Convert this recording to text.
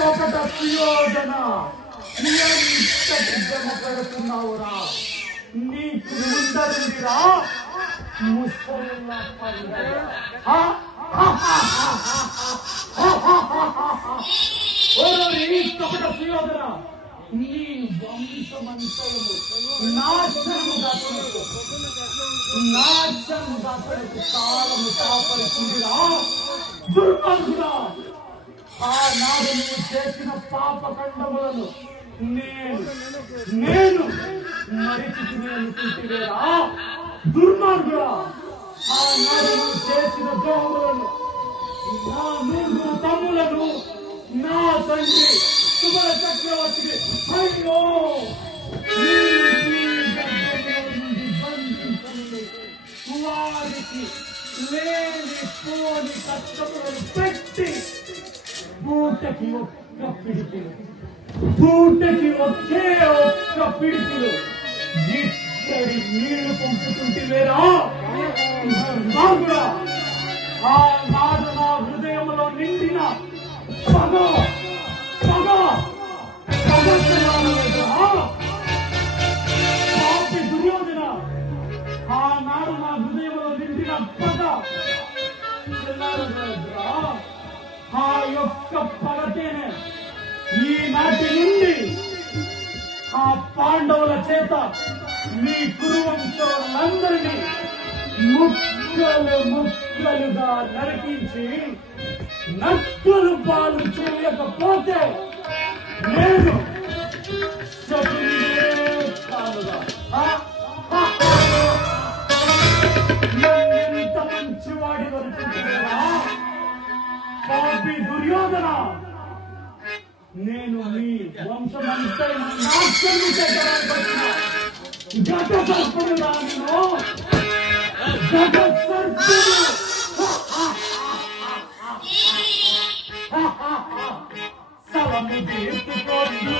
కపట సుయోధన ఎంతటి శ్రమ పెడుతున్నావురా? నీకు ఉండదురా ముసలిన పండుగ. కపట సుయోధన, నీ వంశమంతము నాశనముగా కాలము కాపడుతుందిరా దుర్మార్గుడా. ఆనాడు నువ్వు చేసిన పాపకండములను నేను మరిచితిని అనుకుంటున్నారా దుర్మార్గుడా. ఆనాడు నువ్వు చేసిన ద్రోహములను నా నూరు తమ్ములను నా తండ్రి సుమల చక్రవర్తికి అయ్యో వారికి లేని పోని కష్టములను పెట్టి పూటకి ఒకే ఒక్క పిడుపులు ఇక్కడి నీళ్లు పంపుతుంటే వేరా ఆనాడు నా హృదయంలో నిండిన పాపి దుర్యోధన, ఆనాడు నా హృదయంలో నిండిన పగ ఆ యొక్క పగతేనే ఈనాటి నుండి ఆ పాండవుల చేత మీ కురువంశులందరినీ ముక్కలుగా నరికించి నక్కులు పాలు చేయకపోతే నేను ఎంత మంచివాడి వరుకుంటున్నా పాపి దుర్యోధన. నేను మీ వంశమంతా నాశనం చేయడానికి వచ్చిన గత సర్పుడు రాను గత సర్పుడు. సలము తీసుకొని